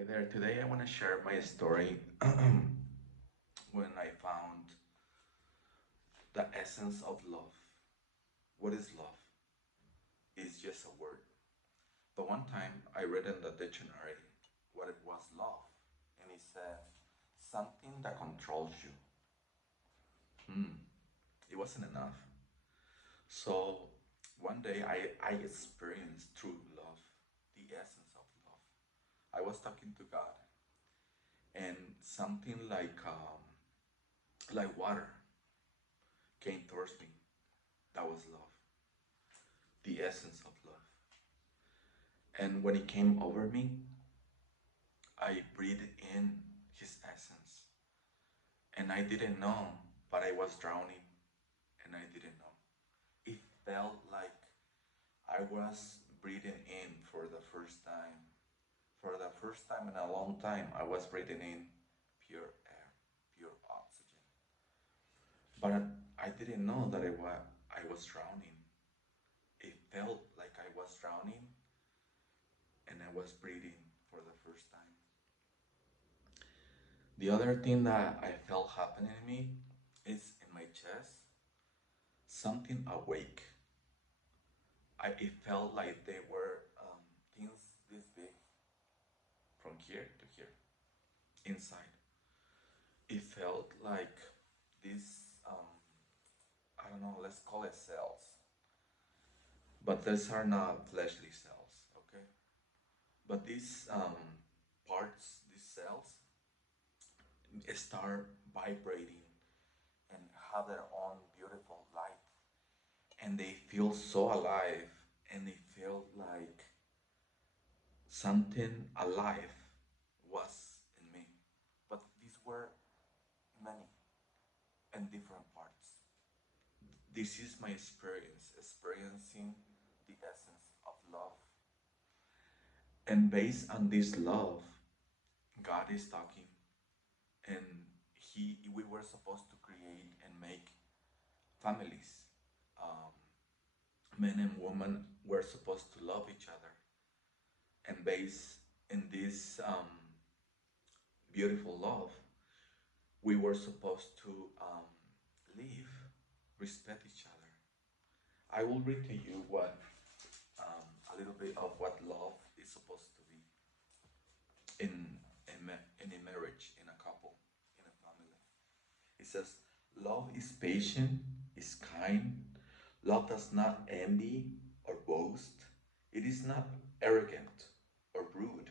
Hi there. Today I want to share my story when I found the essence of love. What is love? It's just a word. But one time I read in the dictionary what it was love, and it said something that controls you. It wasn't enough. So one day I experienced true love, the essence of love. I was talking to God, and something like water came towards me. That was love, the essence of love. And when it came over me, I breathed in his essence. And I didn't know, but I was drowning and I didn't know. It felt like I was breathing in for the first time. For the first time in a long time, I was breathing in pure air, pure oxygen. But I didn't know that I was drowning. It felt like I was drowning and I was breathing for the first time. The other thing that I felt happening in me is in my chest, something awake. It felt like they were things this big from here to here, inside. It felt like this, I don't know, let's call it cells. But these are not fleshly cells, okay? But these parts, these cells, start vibrating and have their own beautiful light. And they feel so alive, and they feel like something alive was in me. But these were many and different parts. This is my experience, experiencing the essence of love. And based on this love, God is talking, and we were supposed to create and make families. Um, Men and women were supposed to love each other, and based in this beautiful love, we were supposed to live, respect each other. I will read to you what a little bit of what love is supposed to be in a marriage, in a couple, in a family. It says, love is patient, is kind. Love does not envy or boast. It is not arrogant or rude.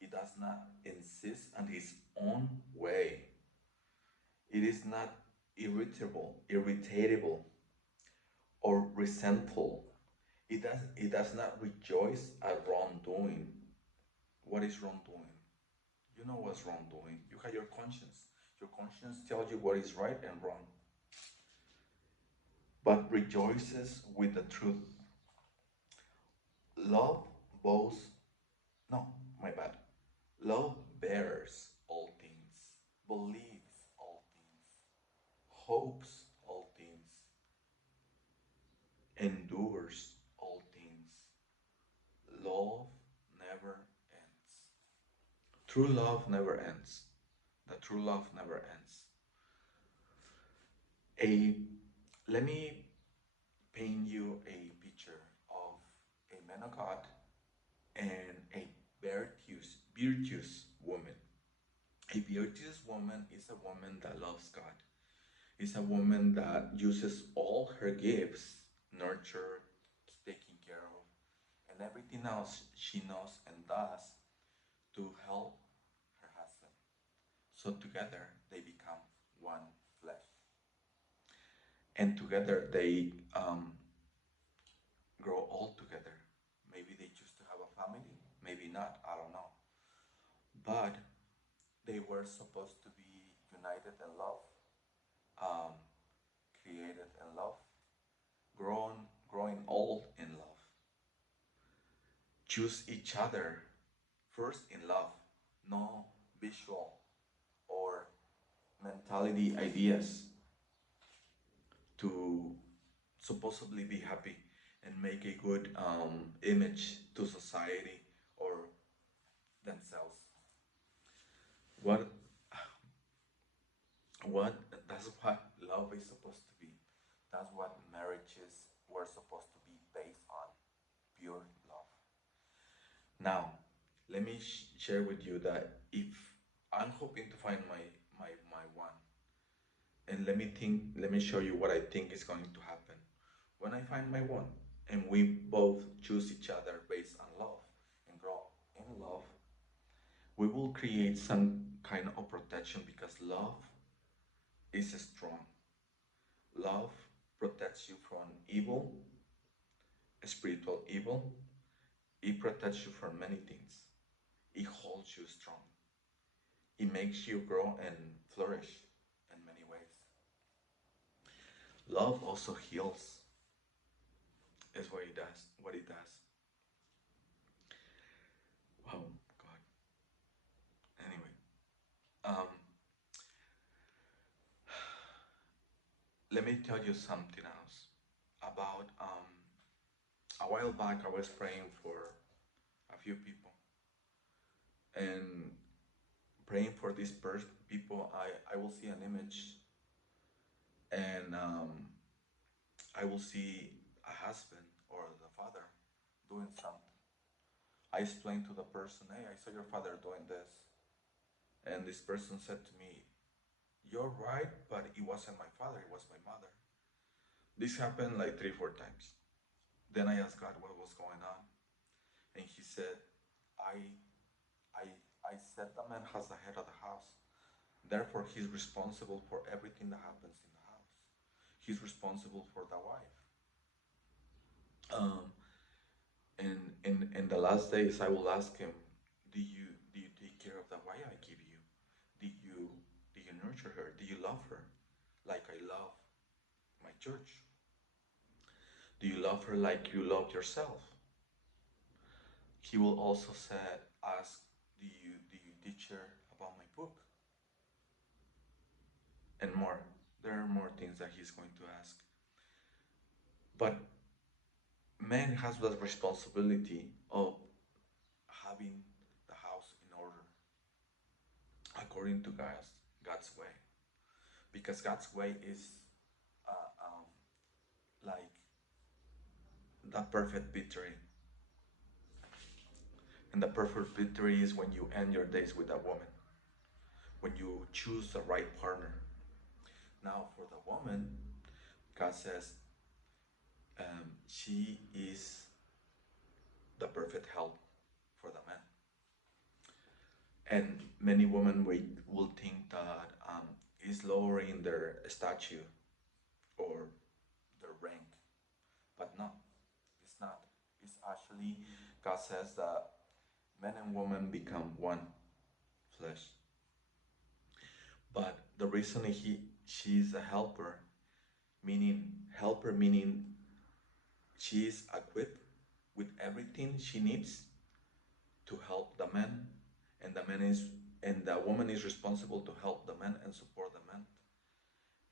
It does not insist on its own way. It is not irritable, or resentful. It does not rejoice at wrongdoing. What is wrongdoing? You know what's wrongdoing. You have your conscience. Your conscience tells you what is right and wrong. But rejoices with the truth. Love boasts, no, my bad. Love bears all things, believes all things, hopes all things, endures all things. Love never ends. True love never ends. The true love never ends. A Let me paint you a picture of a man of God and a virtuous woman. A virtuous woman is a woman that loves God. Is a woman that uses all her gifts, nurture, taking care of, and everything else she knows and does to help her husband. So together they become one flesh. And together they grow all together. Maybe they choose to have a family, maybe not, I don't know. But they were supposed to be united in love, um, created in love, growing old in love. Choose each other first in love, no visual or mentality ideas to supposedly be happy and make a good image to society or themselves. What what that's what love is supposed to be. That's what marriages were supposed to be based on, pure love. Now, let me share with you that if I'm hoping to find my one, and let me show you what I think is going to happen when I find my one, and we both choose each other based on love and grow in love. We will create some kind of protection because love is strong. Love protects you from evil, spiritual evil. It protects you from many things. It holds you strong. It makes you grow and flourish in many ways. Love also heals, is what it does. What it does. Oh God. Anyway, um, let me tell you something else about. A while back, I was praying for a few people, and praying for these people, I will see an image, and I will see a husband or the father doing something. I explained to the person, hey, I saw your father doing this. And this person said to me, you're right, but it wasn't my father, it was my mother. This happened like 3, 4 times. Then I asked God what was going on. And he said, I I I said the man has the head of the house. Therefore he's responsible for everything that happens in the house. He's responsible for the wife. Um, and in the last days I will ask him, do you take care of the wife I give you? Do you nurture her? Do you love her like I love my church? Do you love her like you love yourself? He will also ask, do you teach her about my book? And more. There are more things that he's going to ask. But man has the responsibility of having the house in order according to God's way. Because God's way is like the perfect victory. And the perfect victory is when you end your days with a woman, when you choose the right partner. Now, for the woman, God says she is the perfect help for the man. And many women will think that is lowering their statue or their rank, but no, it's not. It's actually, God says that men and women become one flesh. But the reason she's a helper meaning she is equipped with everything she needs to help the man, and the woman is responsible to help the man and support the man,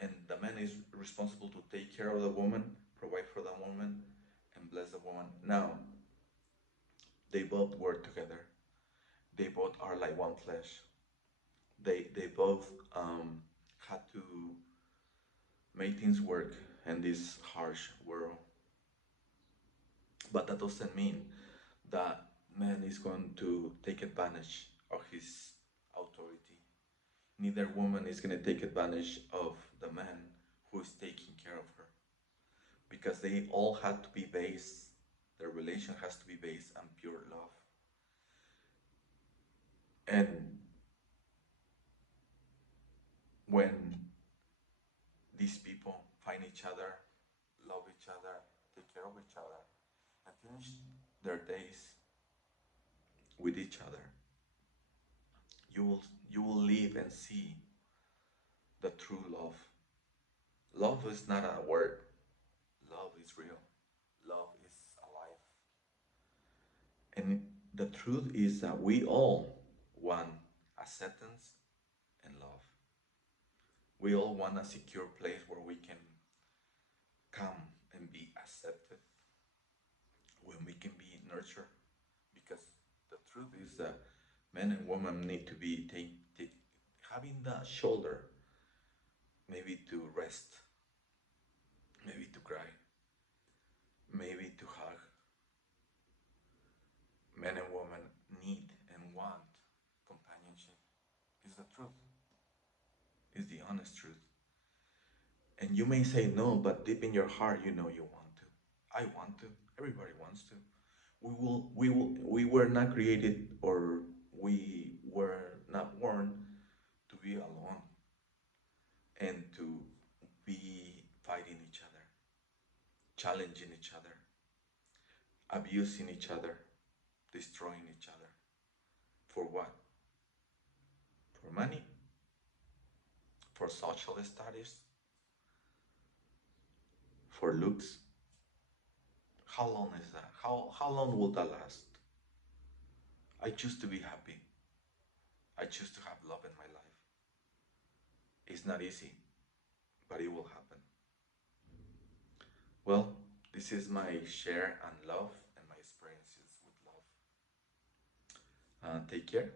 and the man is responsible to take care of the woman, provide for the woman, and bless the woman. Now they both work together. They both are like one flesh. They both had to make things work in this harsh world. But that doesn't mean that man is going to take advantage of his authority. Neither woman is going to take advantage of the man who is taking care of her. Because they all had to be based, their relation has to be based on pure love. And when these people find each other, love each other, take care of each other, and finish their days with each other, you will you will live and see the true love. Love is not a word. Love is real. Love is alive. And the truth is that we all want acceptance and love. We all want a secure place where we can come and be accepted, when we can be nurtured. Because the truth is that men and women need to be having that shoulder, maybe to rest, maybe to cry, maybe to hug. Men and women need and want companionship. Is the truth. Is the honest truth. And you may say no, but deep in your heart, you know you want to. I want to. Everybody wants to. We were not created, or we were not born to be alone and to be fighting each other, challenging each other, abusing each other, destroying each other. For what? For money? For social status? For looks? How long is that? How long will that last? I choose to be happy. I choose to have love in my life. It's not easy, but it will happen. Well, this is my share on love and my experiences with love. Take care.